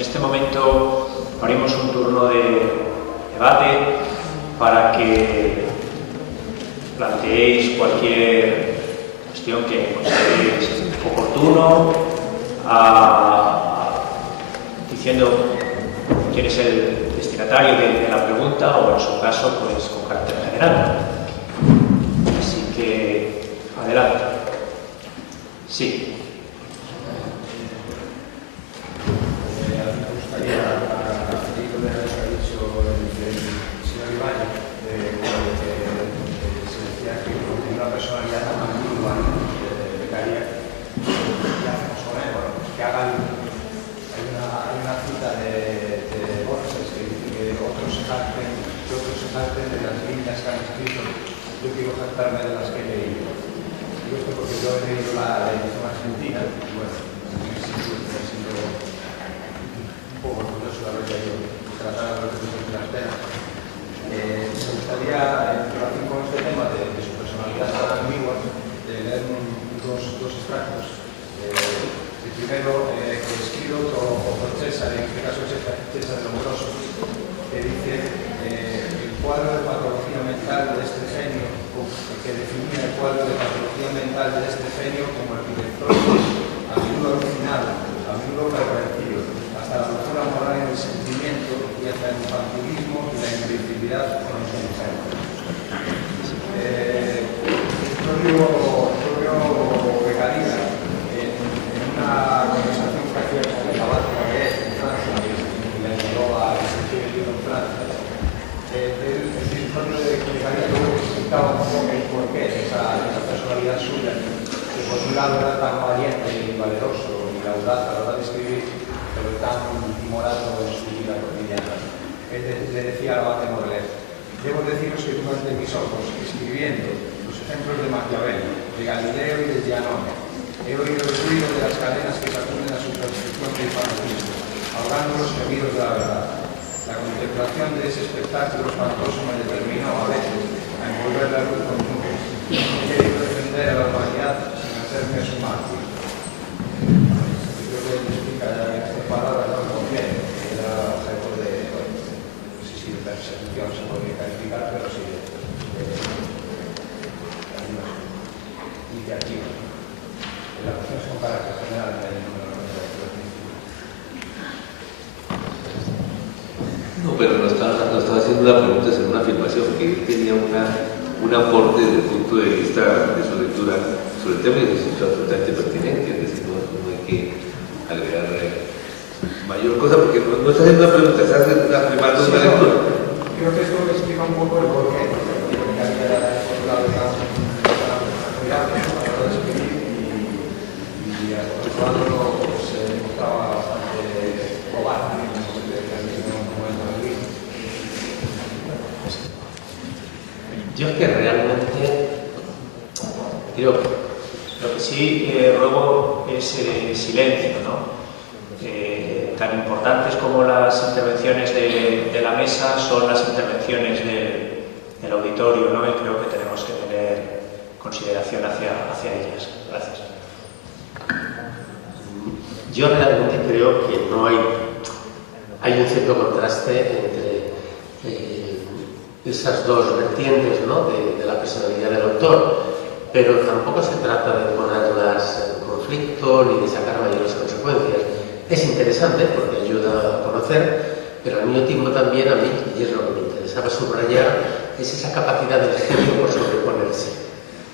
En este momento abrimos un turno de debate para que planteéis cualquier cuestión que consideréis oportuno, diciendo quién es el destinatario de la pregunta o, en su caso, pues con carácter general. Así que, adelante. Sí. Yo quiero jactarme de las que he leído. Digo esto porque yo he leído la edición argentina y bueno, me siento un poco orgulloso de haber leído tratar a los defensores de las penas. Me gustaría, en relación con este tema de su personalidad tan ambigua, leer dos extractos. El primero, que escribe otro César, en este caso César Lombroso, que dice el cuadro de patología mental de este genio, que definía el cuadro de patología mental de este genio como arquitectónico, a menudo alucinado, a menudo pervertido, hasta la locura moral en el sentimiento y hasta el infantilismo y la invencibilidad con los inocentes. Yo veo Beccaria en una conversación que hacía con el abad Maguet en Francia, que le ayudó a escribir el libro en Francia. El directorio de Beccaria luego explicaba un poco el porqué de esa personalidad suya, que por un lado era tan valiente y valeroso y audaz a la hora de escribir, pero tan timorato en su vida cotidiana. Él le decía al abad de Morlaix: debo deciros que durante mis ojos, escribiendo los ejemplos de Maquiavelo, de Galileo y de Giannone, he oído el ruido de las cadenas que sacuden a su persecución del fanatismo, ahogando los gemidos de la verdad. La contemplación de ese espectáculo espantoso me determinó a veces a envolver la luz con nubes. He querido defender a la humanidad sin hacerme su mártir. Yo creo que él explica en estas palabras no conviene, que era objeto de, bueno, no sé si de persecución se podría calificar, pero sí de iniciativa. La cuestión es con carácter general del número de No, pero no estaba haciendo una pregunta, sino una afirmación, que él tenía un aporte desde el punto de vista de su lectura sobre el tema y es absolutamente pertinente, es decir, no hay que agregar mayor cosa, porque no está haciendo una pregunta, está afirmando una lectura. Creo que esto explica un poco el porqué, porque había por un lado la personalidad a la hora de escribir y por otro lado se mostraba bastante cobarde. Yo es que realmente creo que lo que sí ruego es silencio, ¿no? Tan importantes como las intervenciones de la mesa son las intervenciones del auditorio, ¿no? Y creo que tenemos que tener consideración hacia ellas. Gracias. Yo realmente creo que no hay un cierto contraste entre esas dos vertientes, ¿no?, de la personalidad del autor, pero tampoco se trata de ponerlas en conflicto ni de sacar mayores consecuencias. Es interesante porque ayuda a conocer, pero al mismo tiempo también a mí, y es lo que me interesaba subrayar, es esa capacidad del genio por sobreponerse.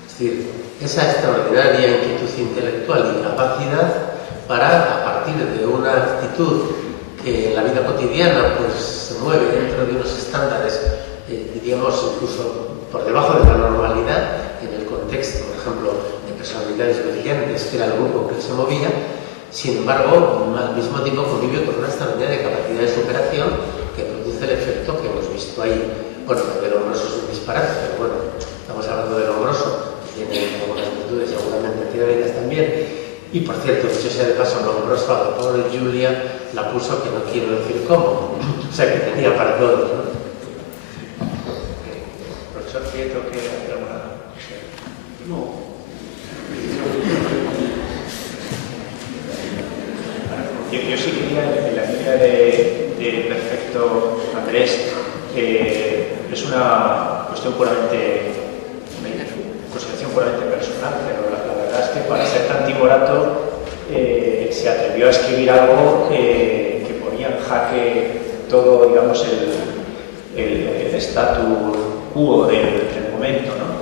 Es decir, esa extraordinaria inquietud intelectual y capacidad para, a partir de una actitud que en la vida cotidiana pues se mueve dentro de unos estándares, diríamos, incluso por debajo de la normalidad, en el contexto, por ejemplo, de personalidades brillantes, que era el grupo que se movía, sin embargo, al mismo tiempo convive con una extraordinaria capacidad de superación que produce el efecto que hemos visto ahí. Bueno, de Lombroso es un disparate, pero bueno, estamos hablando de Lombroso, que tiene algunas virtudes seguramente teóricas también. Y por cierto, dicho sea de paso, Lombroso a la pobre Julia la puso, que no quiero decir cómo, o sea que tenía para todos, ¿no? Profesor Pietro, ¿qué hay alguna? No. yo sí quería, en la línea de Perfecto Andrés, es una cuestión puramente, una consideración puramente personal, pero la verdad es que para ser tan timorato se atrevió a escribir algo que ponía en jaque todo, digamos, el status quo del momento, ¿no?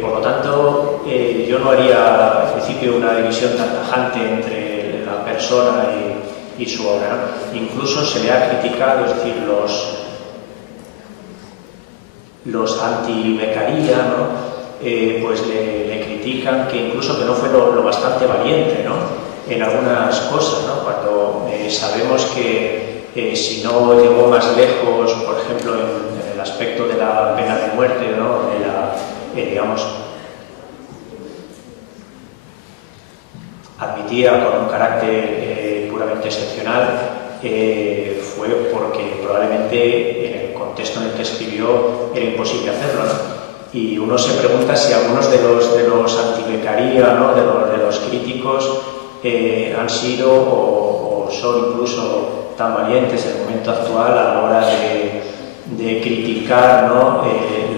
Por lo tanto, yo no haría al principio una división tan tajante entre la persona y su obra, ¿no? Incluso se le ha criticado, es decir, los anti-Beccaria, ¿no? Pues le critican que incluso que no fue lo bastante valiente, ¿no? En algunas cosas, ¿no? Cuando sabemos que si no llegó más lejos, por ejemplo, en el aspecto de la pena de muerte, ¿no? De la, digamos, admitida con un carácter puramente excepcional, fue porque probablemente en el contexto en el que escribió era imposible hacerlo, ¿no? Y uno se pregunta si algunos de los anti-Beccaria, ¿no? de los críticos han sido o son incluso tan valientes en el momento actual a la hora de criticar, ¿no?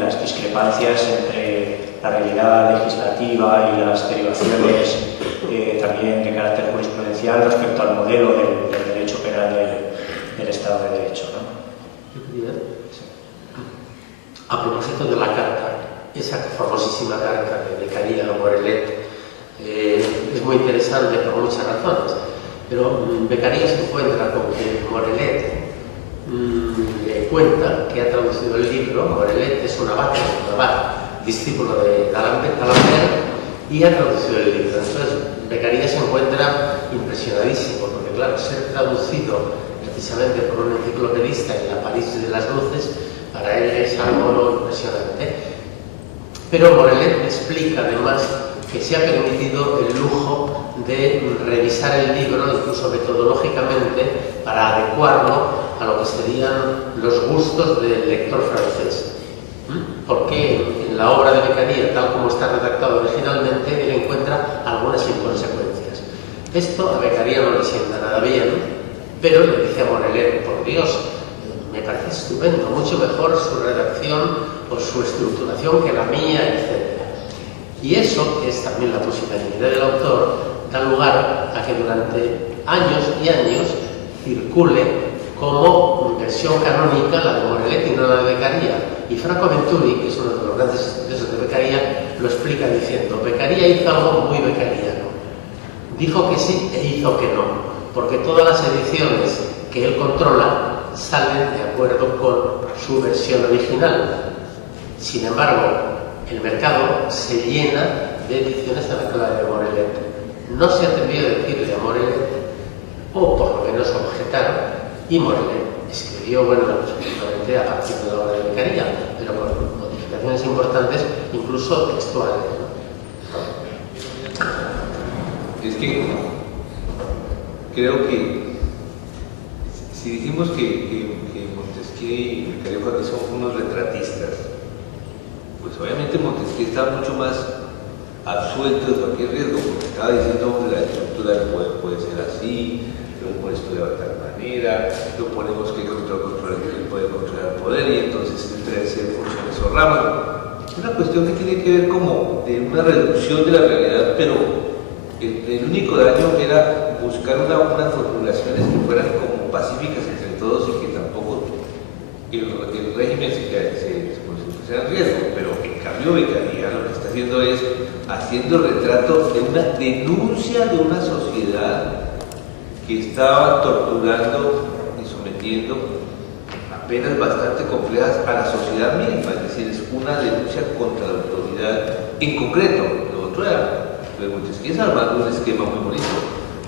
Las discrepancias entre la realidad legislativa y las derivaciones también de carácter jurisprudencial respecto al modelo del derecho penal del Estado de Derecho, ¿no? A propósito de la carta, esa famosísima carta de Beccaria a Morelet es muy interesante por muchas razones, pero Beccaria se encuentra con que Morelet le cuenta que ha traducido el libro. Morelet es un abad, discípulo de d'Alembert, y ha traducido el libro. Entonces Beccaria se encuentra impresionadísimo, porque claro, ser traducido precisamente por un enciclopedista en la París de las Luces, para él es algo impresionante. Pero Morelet explica además que se ha permitido el lujo de revisar el libro, incluso metodológicamente, para adecuarlo a lo que serían los gustos del lector francés. Porque en la obra de Beccaria, tal como está redactado originalmente, él encuentra algunas inconsecuencias. Esto a Beccaria no le sienta nada bien, pero le dice a Morelet: por Dios, me parece estupendo, mucho mejor su redacción o su estructuración que la mía, etc. Y eso, que es también la pusilanimidad del autor, da lugar a que durante años y años circule como versión canónica la de Morelet y no la de Beccaria. Y Franco Venturi, que es uno de los grandes estudiosos de Beccaria, lo explica diciendo: Beccaria hizo algo muy beccariano. Dijo que sí e hizo que no, porque todas las ediciones que él controla salen de acuerdo con su versión original. Sin embargo, el mercado se llena de ediciones de la clave de Morelet. No se atrevió a decirle a Morelet, o por lo menos objetar, y Morelet escribió, bueno, absolutamente a partir de la obra de Beccaria, pero con modificaciones importantes, incluso textuales, ¿no? Es que creo que si dijimos que Montesquieu y Beccaria son unos retratistas, pues obviamente Montesquieu está mucho más absuelto de cualquier riesgo, porque estaba diciendo que la estructura del poder puede ser así, lo puede estudiar de tal manera, lo ponemos que el poder controlar el poder, y entonces entre funciones o ramas. Es una cuestión que tiene que ver como de una reducción de la realidad, pero el único daño era buscar unas formulaciones que fueran como pacíficas entre todos y que tampoco el régimen se pusiera en riesgo. Pero en cambio Beccaria lo que está haciendo es haciendo retrato de una denuncia de una sociedad que estaba torturando y sometiendo a penas bastante complejas a la sociedad misma. Es decir, es una denuncia contra la autoridad en concreto. Lo otro era Montesquieu armando un esquema muy bonito.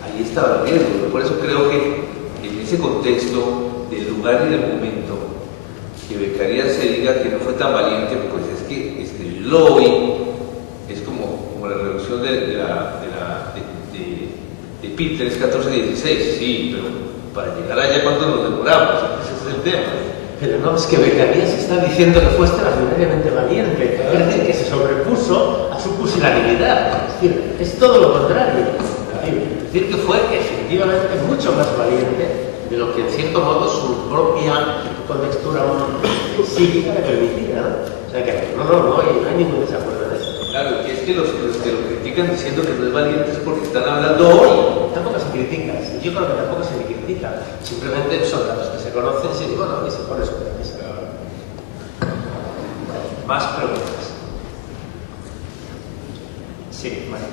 Ahí estaba el riesgo. Por eso creo que en ese contexto del lugar y del momento, que Beccaria se diga que no fue tan valiente, pues es que escribirlo hoy es como la reducción de Pitt 3.14.16, sí, pero para llegar allá, ¿cuánto nos demoramos? Ese es el tema. Pero no, es que Beccaria se está diciendo que fue extraordinariamente valiente, es decir, que se sobrepuso a su pusilanimidad. Es decir, es todo lo contrario. Es decir, que fue que definitivamente mucho más valiente de lo que en cierto modo su propia contextura psíquica le permitía, ¿no? O sea que no hay ningún desacuerdo en eso. Claro, que es que los que lo critican diciendo que no es valiente es porque están hablando hoy. Tampoco se critica, yo creo que tampoco se le critica, simplemente son datos que se conocen, sí, bueno, y se pone sobre la mesa. Más preguntas. Sí, María.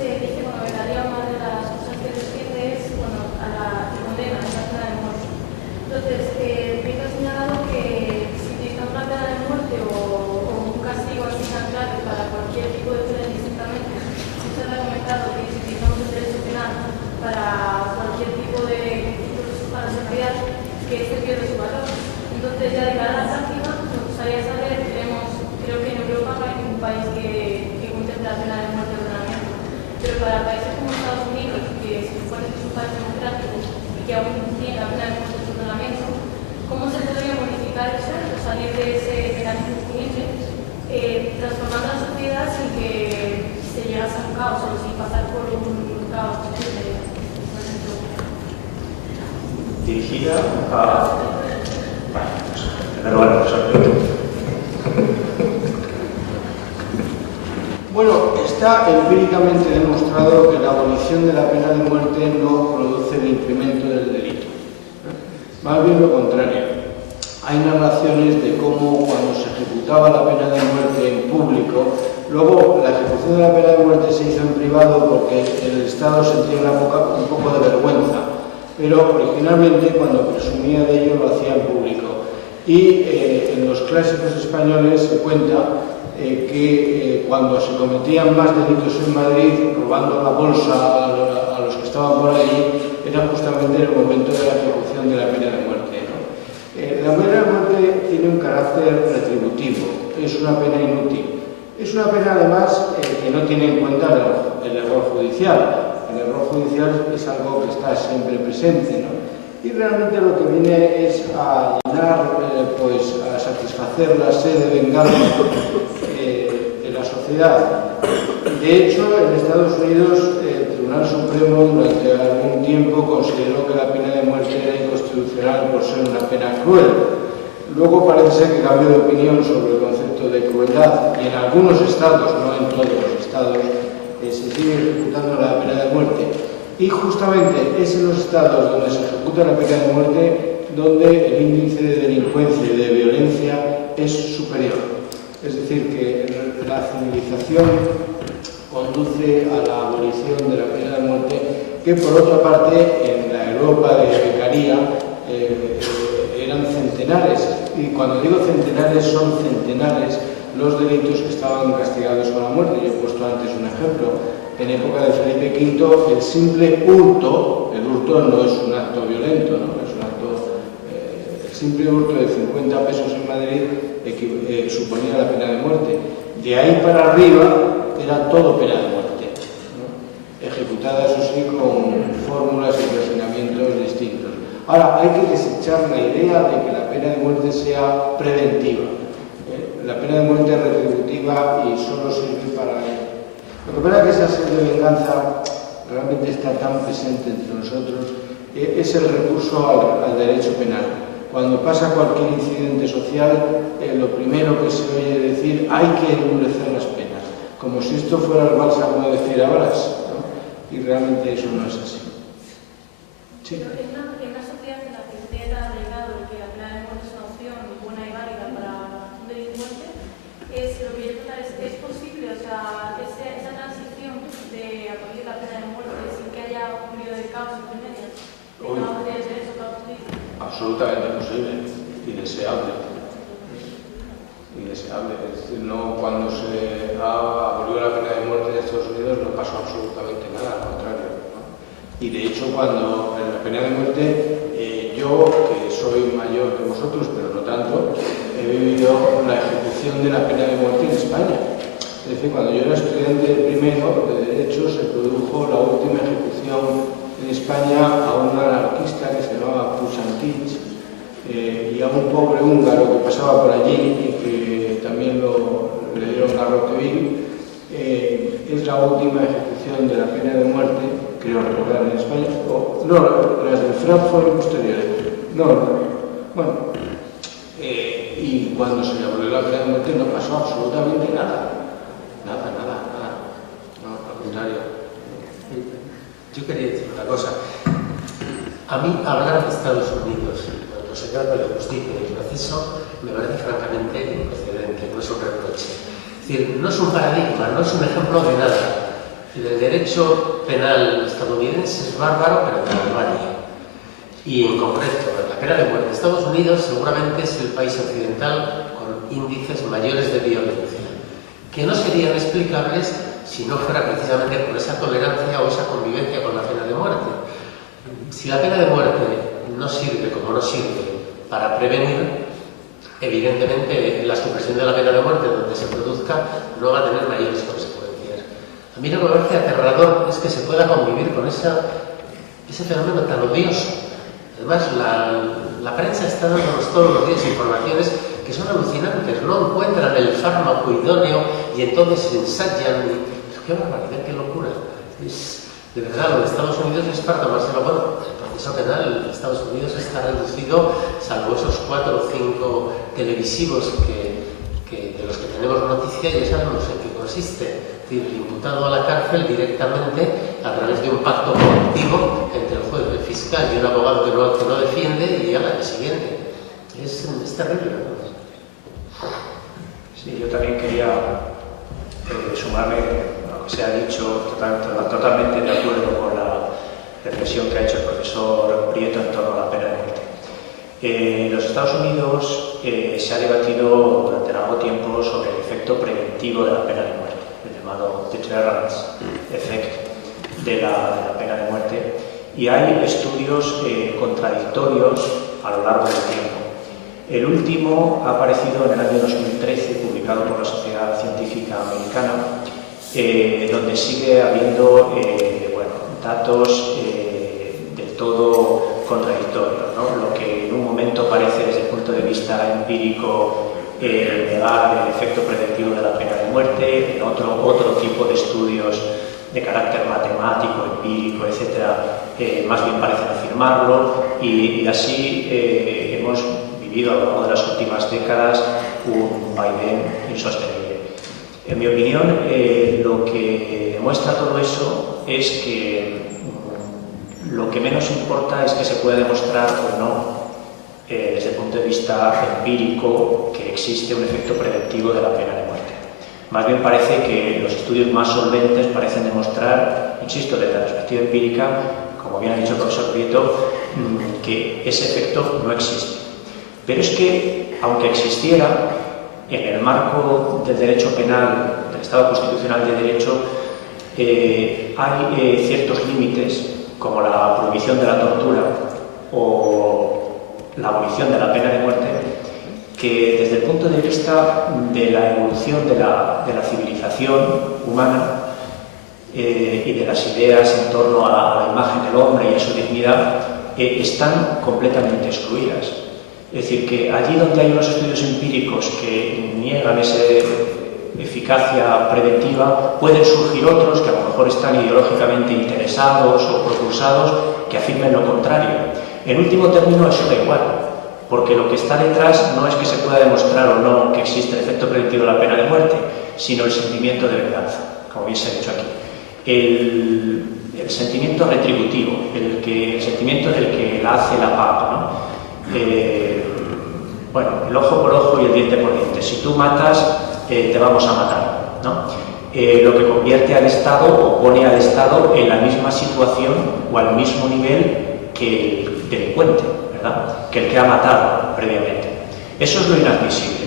Se dice, bueno, Becaría, una de las cosas que defiende es, bueno, a la condena, la pena de muerte. Entonces, Pico ha señalado que si utilizan una pena de muerte o un castigo así tan grave para cualquier tipo de pena indistintamente, si se ha argumentado que si utilizamos el derecho penal para cualquier tipo de delitos para la seguridad, que este pierde su valor. Entonces, ya de cara a la práctica, nos gustaría saber, creo que en Europa no hay ningún país que contempla la pena de muerte de ordenamiento, pero para países como Estados Unidos, que se supone que es un país democrático y que aún tiene la pena de muerte de ordenamiento, ¿cómo se podría modificar eso o salir de ese mecanismo disponible, transformando la sociedad sin que se llegase a un caos o sin pasar por un caos posible? Dirigida a... Pero bueno, Bueno, está empíricamente demostrado que la abolición de la pena de muerte no produce el incremento del delito. Más bien lo contrario. Hay narraciones de cómo cuando se ejecutaba la pena de muerte en público, luego la ejecución de la pena de muerte se hizo en privado porque el Estado sentía un poco de vergüenza, pero originalmente cuando presumía de ello lo hacía en público. Y en los clásicos españoles se cuenta que cuando se cometían más delitos en Madrid, robando la bolsa a los que estaban por allí, era justamente el momento de la ejecución de la pena de muerte, ¿no? La pena de muerte tiene un carácter retributivo, es una pena inútil. Es una pena además que no tiene en cuenta el error judicial. El error judicial es algo que está siempre presente, ¿no? Y realmente lo que viene es a llenar, pues a satisfacer la sed de venganza de la sociedad. De hecho, en Estados Unidos el Tribunal Supremo durante algún tiempo consideró que la pena de muerte era inconstitucional por ser una pena cruel. Luego parece ser que cambió de opinión sobre el concepto de crueldad y en algunos estados, no en todos los estados, se sigue ejecutando la pena de muerte. Y justamente es en los estados donde se ejecuta la pena de muerte donde el índice de delincuencia y de violencia es superior. Es decir, que la civilización conduce a la abolición de la pena de muerte, que por otra parte en la Europa de Becaría eran centenares. Y cuando digo centenares, son centenares los delitos que estaban castigados con la muerte. Yo he puesto antes un ejemplo. En época de Felipe V, el simple hurto, el hurto no es un acto violento, ¿no? Es un acto, el simple hurto de 50 pesos en Madrid suponía la pena de muerte. De ahí para arriba era todo pena de muerte, ¿no? Ejecutada, eso sí, con fórmulas y procedimientos distintos. Ahora, hay que desechar la idea de que la pena de muerte sea preventiva. La pena de muerte es retributiva y solo sirve para ello. Lo que pasa es que esa sed de venganza realmente está tan presente entre nosotros, es el recurso al derecho penal. Cuando pasa cualquier incidente social, lo primero que se oye decir, hay que endurecer las penas, como si esto fuera el bálsamo de Fierabras, ¿no? Y realmente eso no es así. Sí. Pero en una sociedad en la que esté tan arraigado que la pena de muerte es una opción buena y válida para un delincuente, lo que yo preguntar es posible, o sea, esa transición de abolir la pena de muerte sin que haya un periodo de caos entre medias, de no haber derecho a la justicia. Absolutamente posible y deseable. Y deseable. Es decir, no, cuando se abolió la pena de muerte en Estados Unidos no pasó absolutamente nada, al contrario, ¿no? Y de hecho, cuando en la pena de muerte, yo, que soy mayor que vosotros, pero no tanto, he vivido la ejecución de la pena de muerte en España. Es decir, cuando yo era estudiante primero de Derecho, se produjo la última ejecución en España a un anarquista que se llamaba Pusantich y a un pobre húngaro que pasaba por allí y que también le dieron garrote vil. Es la última ejecución de la pena de muerte creo recordar en España, o no, las de Frankfurt y posteriores. No, bueno, y cuando se le abolió la pena de muerte no pasó absolutamente nada. Nada. No, al contrario. Yo quería decir una cosa. A mí hablar de Estados Unidos cuando se trata de justicia y proceso me parece francamente improcedente, no es un reproche. Es decir, no es un paradigma, no es un ejemplo de nada. El derecho penal estadounidense es bárbaro, pero de Alemania. Y en concreto, la pena de muerte en Estados Unidos seguramente es el país occidental con índices mayores de violencia, que no serían explicables si no fuera precisamente por esa tolerancia o esa convivencia con la pena de muerte. Si la pena de muerte no sirve como no sirve para prevenir, evidentemente la supresión de la pena de muerte donde se produzca no va a tener mayores consecuencias. A mí lo que me parece aterrador es que se pueda convivir con ese fenómeno tan odioso. Además, la prensa está dándonos todos los días informaciones que son alucinantes. No encuentran el fármaco idóneo y entonces se ensayan. ¡Qué barbaridad, qué locura! De verdad, lo de Estados Unidos es para tomárselo. Bueno, el proceso penal en Estados Unidos está reducido, salvo esos 4 o 5 televisivos de los que tenemos noticia, ya sabemos en qué consiste. Es decir, imputado a la cárcel directamente a través de un pacto colectivo entre el juez, el fiscal y un abogado que no defiende y a la siguiente. Es terrible, ¿no? Sí, yo también quería sumarme a lo que se ha dicho, totalmente de acuerdo con la reflexión que ha hecho el profesor Prieto en torno a la pena de muerte. En los Estados Unidos se ha debatido durante largo tiempo sobre el efecto preventivo de la pena de muerte, el llamado deterrence effect de la pena de muerte, y hay estudios contradictorios a lo largo del tiempo. El último ha aparecido en el año 2013, publicado por la Sociedad Científica Americana, donde sigue habiendo datos del todo contradictorios, ¿no? Lo que en un momento parece desde el punto de vista empírico negar el efecto preventivo de la pena de muerte, en otro tipo de estudios de carácter matemático, empírico, etcétera, más bien parecen afirmarlo, y así hemos vivido a lo largo de las últimas décadas un vaivén insostenible. En mi opinión, lo que demuestra todo eso es que lo que menos importa es que se pueda demostrar o no, desde el punto de vista empírico, que existe un efecto preventivo de la pena de muerte. Más bien parece que los estudios más solventes parecen demostrar, insisto, desde la perspectiva empírica, como bien ha dicho el profesor Prieto, que ese efecto no existe. Pero es que, aunque existiera, en el marco del derecho penal, del Estado Constitucional de Derecho, hay ciertos límites, como la prohibición de la tortura o la abolición de la pena de muerte, que desde el punto de vista de la evolución de la civilización humana y de las ideas en torno a la imagen del hombre y a su dignidad, están completamente excluidas. Es decir, que allí donde hay unos estudios empíricos que niegan esa eficacia preventiva, pueden surgir otros que a lo mejor están ideológicamente interesados o propulsados que afirmen lo contrario. En último término, eso da igual, porque lo que está detrás no es que se pueda demostrar o no que existe el efecto preventivo de la pena de muerte, sino el sentimiento de venganza, como bien se ha dicho aquí. El sentimiento retributivo, el sentimiento del que la hace la paga, ¿no? El ojo por ojo y el diente por diente. Si tú matas, te vamos a matar, ¿no? Lo que convierte al Estado o pone al Estado en la misma situación o al mismo nivel que el delincuente, ¿verdad? Que el que ha matado previamente. Eso es lo inadmisible.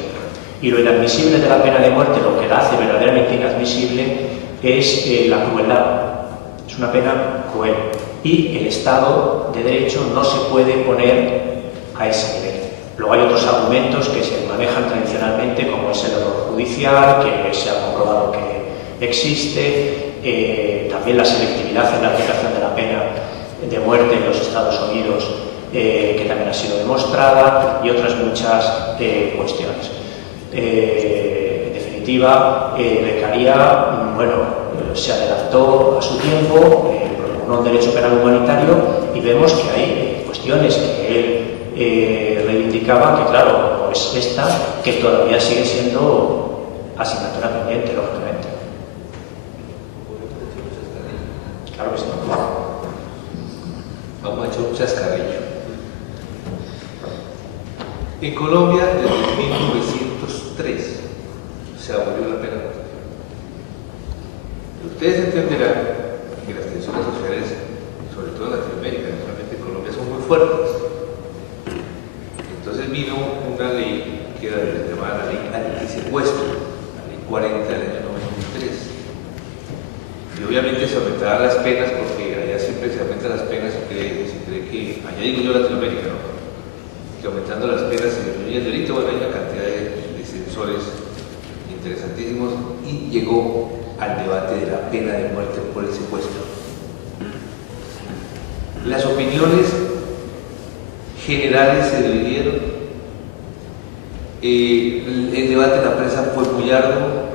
Y lo inadmisible de la pena de muerte, lo que la hace verdaderamente inadmisible, es la crueldad. Es una pena cruel. Y el Estado de Derecho no se puede poner a ese nivel. Luego hay otros argumentos que se manejan tradicionalmente, como es el honor judicial, que se ha comprobado que existe, también la selectividad en la aplicación de la pena de muerte en los Estados Unidos, que también ha sido demostrada, y otras muchas cuestiones. En definitiva, becaría, pues se adelantó a su tiempo, propugnó un derecho penal humanitario y vemos que hay cuestiones que él reivindicaba, que claro, como es esta, que todavía sigue siendo asignatura pendiente, lógicamente. Claro que sí. Vamos a echar un chascarrillo. En Colombia, desde 1903, se abolió la pena de muerte. Ustedes entenderán que las tensiones sociales, sobre todo en Latinoamérica, no solamente en Colombia, son muy fuertes. Entonces vino una ley que era llamada la ley antisecuestro, la ley 40 del año 93. Y obviamente se aumentaban las penas, porque allá siempre se aumentan las penas y se cree que, allá digo yo Latinoamérica, ¿no? Que aumentando las penas se disminuye el delito. Bueno, hay una cantidad de sensores interesantísimos y llegó al debate de la pena de muerte por el secuestro. Las opiniones generales se dividieron, el debate en la prensa fue muy arduo,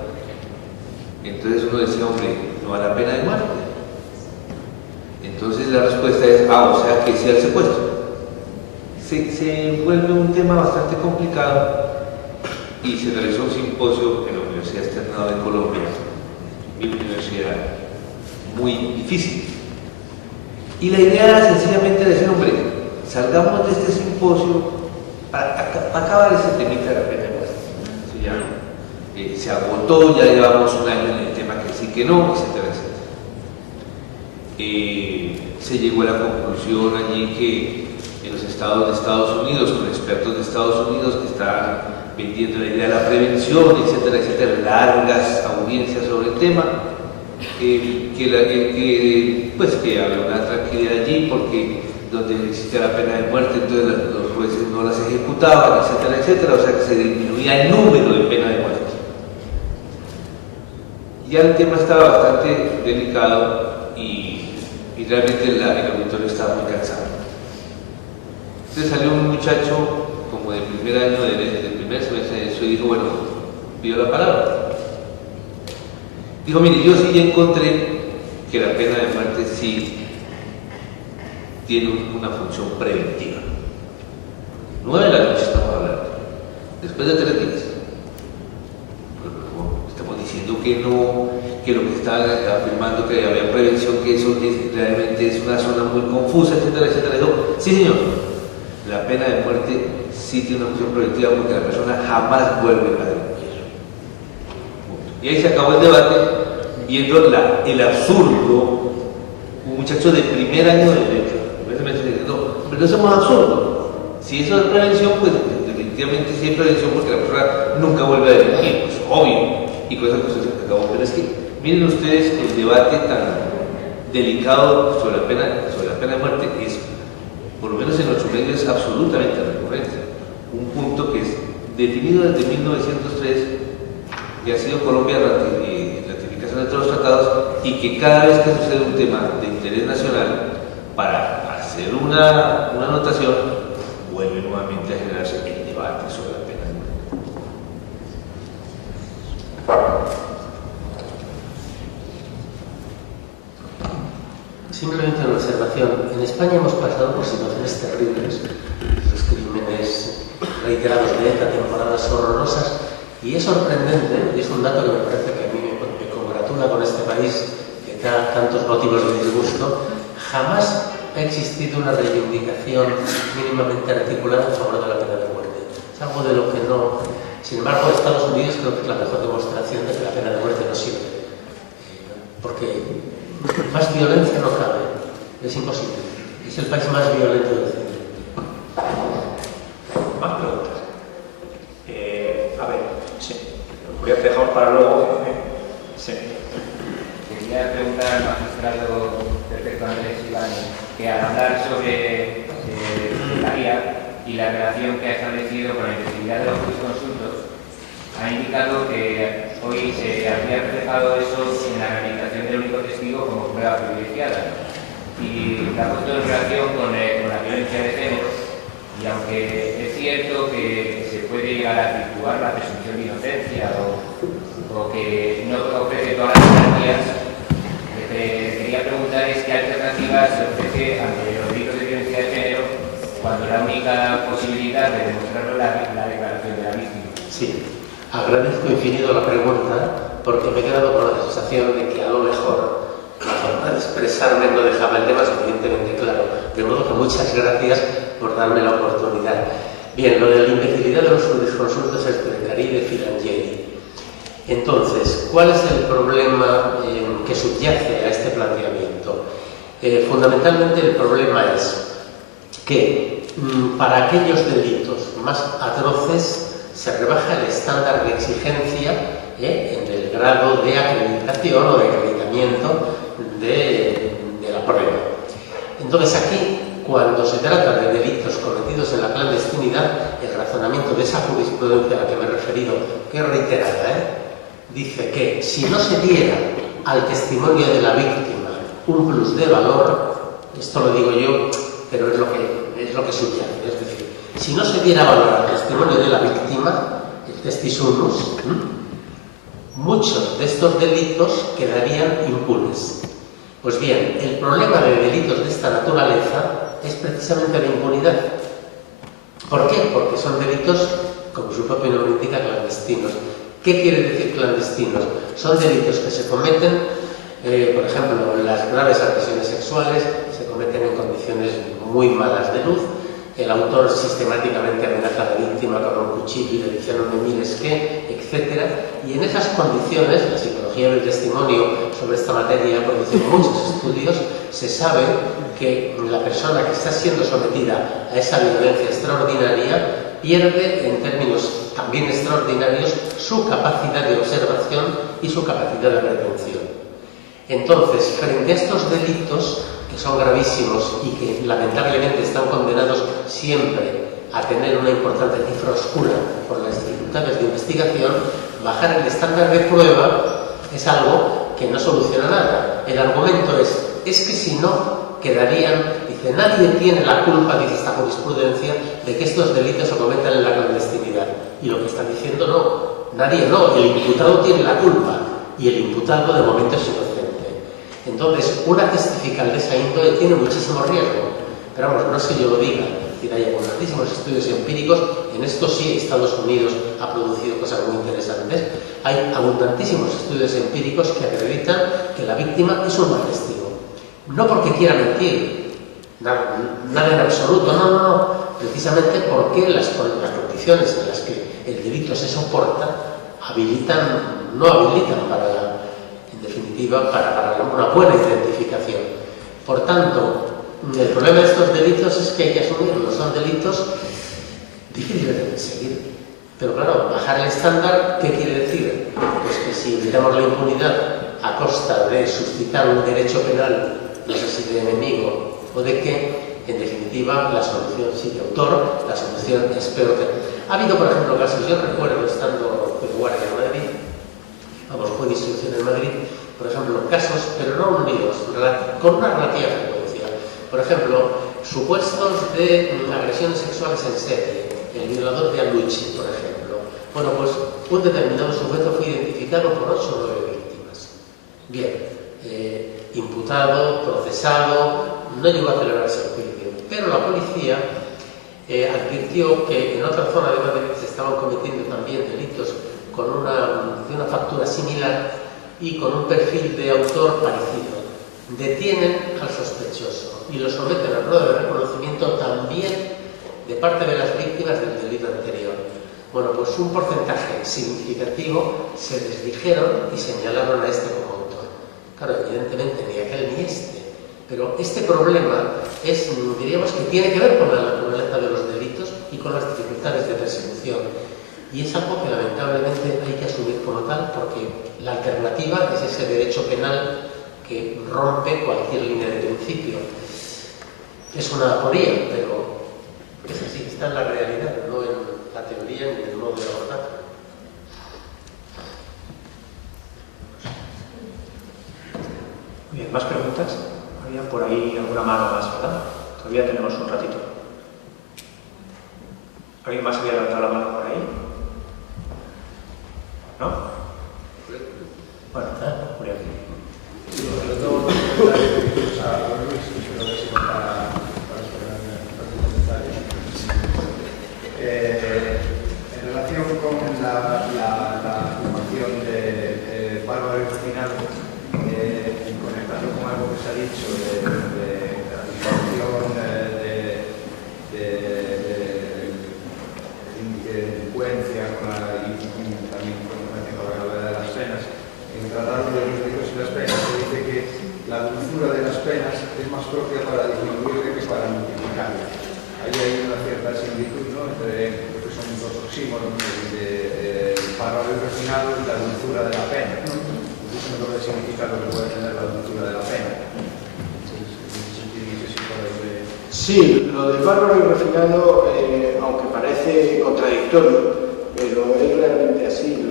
entonces uno decía, hombre, no a la pena de muerte. Entonces la respuesta es, o sea, que sea el secuestro. Se vuelve un tema bastante complicado y se realizó un simposio en la Universidad Externado de Colombia, mi universidad, muy difícil. Y la idea era sencillamente decir, hombre, salgamos de este simposio para acabar ese temita de la pena de muerte. Se agotó, ya llevamos un año en el tema que sí, que no, etcétera, etcétera. Se llegó a la conclusión allí que en los estados de Estados Unidos, con expertos de Estados Unidos que estaban vendiendo la idea de la prevención, etcétera, etcétera, largas audiencias sobre el tema, que había una tranquilidad allí porque donde existía la pena de muerte, entonces los jueces no las ejecutaban, etcétera, etcétera, o sea que se disminuía el número de pena de muerte. Ya el tema estaba bastante delicado y realmente el auditorio estaba muy cansado. Entonces salió un muchacho como de primer año, del primer semestre de eso, y dijo, bueno, pidió la palabra. Dijo, mire, yo sí encontré que la pena de muerte sí tiene una función preventiva. 9 de la noche estamos hablando, después de 3 días. Estamos diciendo que no, que lo que está afirmando que había prevención, que eso realmente es una zona muy confusa, etcétera, etcétera. Dijo, sí señor, la pena de muerte sí tiene una función preventiva porque la persona jamás vuelve a delinquir. Y ahí se acabó el debate, viendo el absurdo. Un muchacho de primer año de derecho, pero no somos absurdos. Si eso es prevención, pues definitivamente sí hay prevención porque la persona nunca vuelve a delinquir, pues obvio, y con esa cosa se acabó. Pero es que miren ustedes el debate tan delicado sobre la pena de muerte es, por lo menos en nuestro medio, es absolutamente recurrente. Un punto que es definido desde 1903, que ha sido Colombia ratificación de todos los tratados, y que cada vez que sucede un tema de interés nacional, para hacer una anotación, vuelve nuevamente a generarse el debate sobre la pena de muerte. Simplemente una observación. En España hemos pasado por situaciones terribles, los crímenes reiterados de ETA, temporadas horrorosas, y es sorprendente, y es un dato que me parece que a mí me congratula con este país, que da tantos motivos de disgusto. Jamás ha existido una reivindicación mínimamente articulada en favor de la pena de muerte. Es algo de lo que no... Sin embargo, Estados Unidos creo que es la mejor demostración de que la pena de muerte no sirve. Porque más violencia no cabe. Es imposible. Es el país más violento del mundo. Más preguntas. A ver, sí. Voy a dejar para luego. Sí. Quería preguntar al magistrado respecto a Andrés Iván, que al hablar sobre la guía y la relación que ha establecido con la efectividad de los jurisconsultos, ha indicado que hoy se habría reflejado eso en la realización del único testigo como prueba privilegiada. Y la ha puesto en relación con la violencia de género, y aunque es cierto que se puede llegar a situar la presunción de inocencia o que no ofrece todas las garantías, es qué alternativas se ofrece ante los delitos de violencia de género cuando la única posibilidad de demostrarlo es la declaración de la víctima. Sí, agradezco infinito la pregunta porque me he quedado con la sensación de que a lo mejor la forma de expresarme no dejaba el tema suficientemente claro. De modo que muchas gracias por darme la oportunidad. Bien, lo de la imbecilidad de los jurisconsultos es de Cari de Filangieri. Entonces, ¿cuál es el problema que subyace a este planteamiento? Fundamentalmente el problema es que para aquellos delitos más atroces se rebaja el estándar de exigencia en el grado de acreditación o de acreditamiento de la prueba. Entonces aquí, cuando se trata de delitos cometidos en la clandestinidad, el razonamiento de esa jurisprudencia a la que me he referido, que es reiterada, dice que si no se diera al testimonio de la víctima un plus de valor, esto lo digo yo, pero es lo que subyace, es decir, si no se diera valor al testimonio de la víctima, el testis unus, muchos de estos delitos quedarían impunes. Pues bien, el problema de delitos de esta naturaleza es precisamente la impunidad. ¿Por qué? Porque son delitos, como su propio nombre indica, clandestinos. ¿Qué quiere decir clandestinos? Son delitos que se cometen, por ejemplo, las graves agresiones sexuales se cometen en condiciones muy malas de luz. El autor sistemáticamente amenaza a la víctima con un cuchillo y le dice no me mires qué, etc. Y en esas condiciones, la psicología del testimonio sobre esta materia ha producido muchos estudios, se sabe que la persona que está siendo sometida a esa violencia extraordinaria pierde, en términos también extraordinarios, su capacidad de observación y su capacidad de prevención. Entonces, frente a estos delitos, que son gravísimos y que lamentablemente están condenados siempre a tener una importante cifra oscura por las dificultades de investigación, bajar el estándar de prueba es algo que no soluciona nada. El argumento es que si no, quedarían, dice, nadie tiene la culpa, dice esta jurisprudencia, de que estos delitos se cometan en la clandestinidad. Y lo que está diciendo no, nadie no, el imputado tiene la culpa y el imputado de momento es inocente. Entonces, una testifical de esa índole tiene muchísimo riesgo, pero vamos, no es que yo lo diga, es decir, hay abundantísimos estudios empíricos, en esto sí Estados Unidos ha producido cosas muy interesantes, hay abundantísimos estudios empíricos que acreditan que la víctima es un mal testigo, no porque quiera mentir, nada en absoluto, no, precisamente porque las condiciones en las que el delito se soporta no habilitan en definitiva, para una buena identificación. Por tanto, el problema de estos delitos es que hay que asumirlos. Son delitos difíciles de perseguir. Pero claro, bajar el estándar, ¿qué quiere decir? Pues que si evitamos la impunidad a costa de suscitar un derecho penal, no sé si de enemigo o de que, en definitiva, la solución, si de autor, la solución es peor. Ha habido, por ejemplo, casos, yo recuerdo estando de guardia en Madrid, fue de instrucción en Madrid, por ejemplo, casos, pero no unidos, con una relativa frecuencia. Por ejemplo, supuestos de agresiones sexuales en serie, el violador de Aluche, por ejemplo. Bueno, pues un determinado sujeto fue identificado por 8 o 9 víctimas. Bien, imputado, procesado, no llegó a celebrarse el juicio, pero la policía advirtió que en otra zona de Madrid se estaban cometiendo también delitos de una factura similar y con un perfil de autor parecido. Detienen al sospechoso y lo someten a prueba de reconocimiento también de parte de las víctimas del delito anterior. Bueno, pues un porcentaje significativo se desdijeron y señalaron a este como autor. Claro, evidentemente ni aquel ni este, pero este problema diríamos que tiene que ver con la naturaleza de los delitos y con las dificultades de persecución. Y es algo que lamentablemente hay que asumir como tal, porque la alternativa es ese derecho penal que rompe cualquier línea de principio. Es una aporía, pero es así, está en la realidad, no en la teoría ni en el modo de abordar. Bien, ¿más preguntas? Había por ahí alguna mano más, ¿verdad? Todavía tenemos un ratito. ¿Alguien más había levantado la mano por ahí? ¿No? Bueno, Julián. Sí, yo tengo un comentario que dulzura de las penas es más propia para disminuir que para multiplicarlas. Ahí hay una cierta similitud, ¿no?, entre lo que son dos oxímoros, el párrafo refinado y la dulzura de la pena. Eso no puede significar lo que puede tener la dulzura de la pena. Sí, lo del bárbaro y refinado, aunque parece contradictorio, pero es realmente así.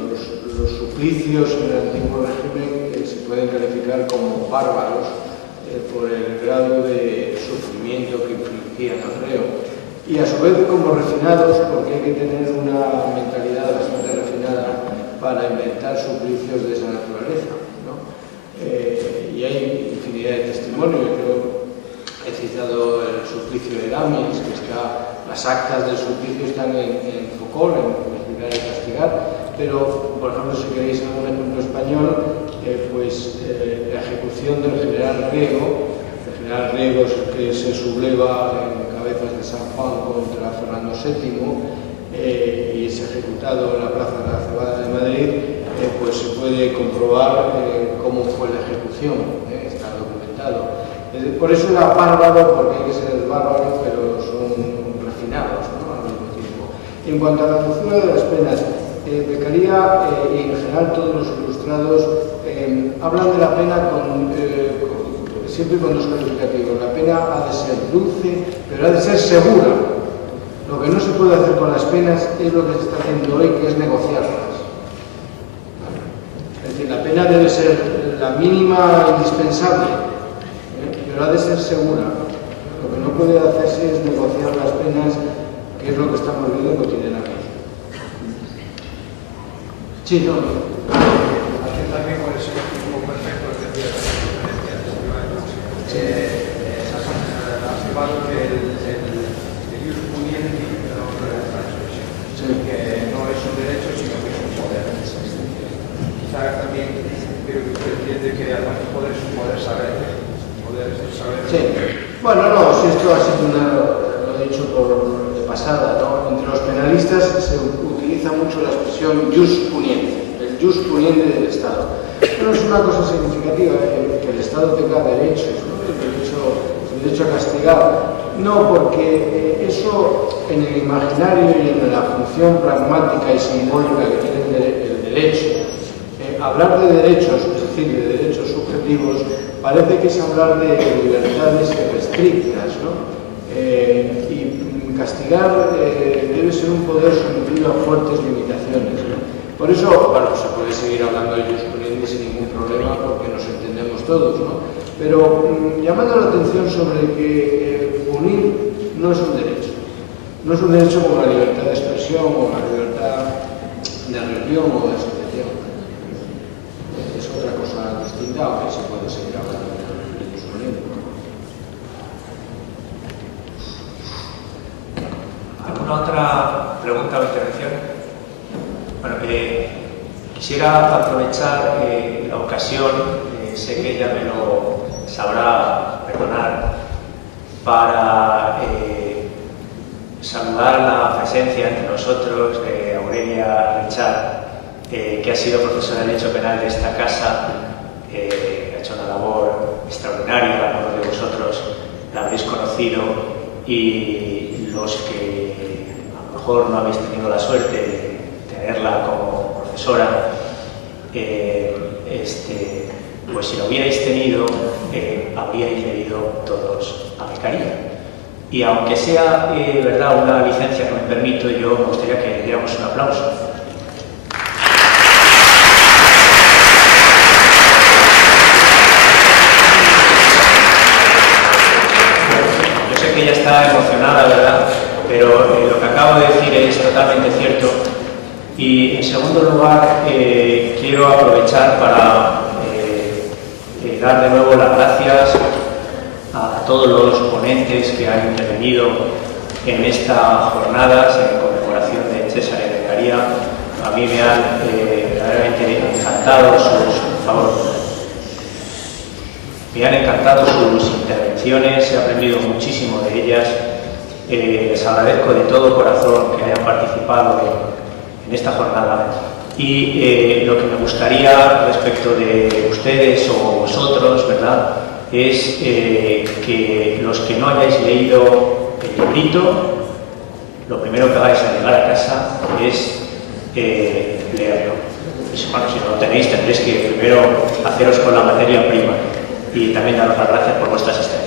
Los suplicios en el antiguo régimen se pueden calificar como bárbaros por el grado de sufrimiento que infligían al reo. Y a su vez como refinados, porque hay que tener una mentalidad bastante refinada para inventar suplicios de esa naturaleza, ¿no? Y hay infinidad de testimonios. Yo he citado el suplicio de Gamis, que las actas del suplicio están en Foucault, en Juzgar y Castigar, pero, por ejemplo, si queréis algún ejemplo español, la ejecución del general Riego. El general Riego es el que se subleva en Cabezas de San Juan contra Fernando VII y es ejecutado en la Plaza de la Cebada de Madrid, pues se puede comprobar cómo fue la ejecución, está documentado. Por eso era bárbaro, porque hay que ser bárbaro, pero son refinados, ¿no?, al mismo tiempo. En cuanto a la dulzura de las penas, Beccaria y en general todos los ilustrados hablan de la pena siempre con dos calificativos. La pena ha de ser dulce, pero ha de ser segura. Lo que no se puede hacer con las penas es lo que se está haciendo hoy, que es negociarlas. Es decir, la pena debe ser la mínima indispensable, pero ha de ser segura. Lo que no puede hacerse es negociar las penas, que es lo que estamos viendo cotidianamente. Sí, no. Aquí también con ese mismo perfecto que decía has llevado que el ius puniendi, que no es un derecho, sino que es un poder. Quizás también creo que usted entiende que además el poder es un poder saber. Poder es el saber. Sí. Bueno, no, si esto ha sido lo he dicho de pasada, ¿no? Entre los penalistas se utiliza mucho la expresión jus puniendi, el jus puniendi del Estado. Pero es una cosa significativa, que el Estado tenga derechos, ¿no? El derecho a castigar. No, porque eso en el imaginario y en la función pragmática y simbólica que tiene el derecho, hablar de derechos, es decir, de derechos subjetivos, parece que es hablar de libertades restrictas, ¿no? Y castigar debe ser un poder sometido a fuertes limitaciones, ¿no? Por eso, bueno, se puede seguir hablando de jus puniendi sin ningún problema porque nos entendemos todos, ¿no? Pero llamando la atención sobre que punir no es un derecho. No es un derecho como la libertad de expresión o la libertad de reunión o de asociación. Es otra cosa distinta, aunque se puede seguir hablando de jus puniendi. ¿Alguna otra pregunta o intervención? Bueno, quisiera aprovechar la ocasión, sé que ella me lo sabrá perdonar, para saludar la presencia entre nosotros de Aurelia Richard, que ha sido profesora de Derecho Penal de esta casa, ha hecho una labor extraordinaria, algunos de vosotros la habéis conocido y los que a lo mejor no habéis tenido la suerte de tenerla como profesora, pues si lo hubierais tenido, habríais leído todos a Beccaria. Y aunque sea verdad una licencia que me permito, yo me gustaría que le diéramos un aplauso. Yo sé que ella está emocionada, ¿verdad? Pero lo que acabo de decir es totalmente cierto. Y en segundo lugar, quiero aprovechar para dar de nuevo las gracias a todos los ponentes que han intervenido en estas jornadas en conmemoración de Cesare Beccaria. A mí me han verdaderamente encantado me han encantado sus intervenciones, he aprendido muchísimo de ellas. Les agradezco de todo corazón que hayan participado en esta jornada. Y lo que me gustaría respecto de ustedes o vosotros, ¿verdad?, es que los que no hayáis leído el librito, lo primero que hagáis al llegar a casa es leerlo. Pues, bueno, si no lo tenéis, tendréis que primero haceros con la materia prima y también daros las gracias por vuestra asistencia.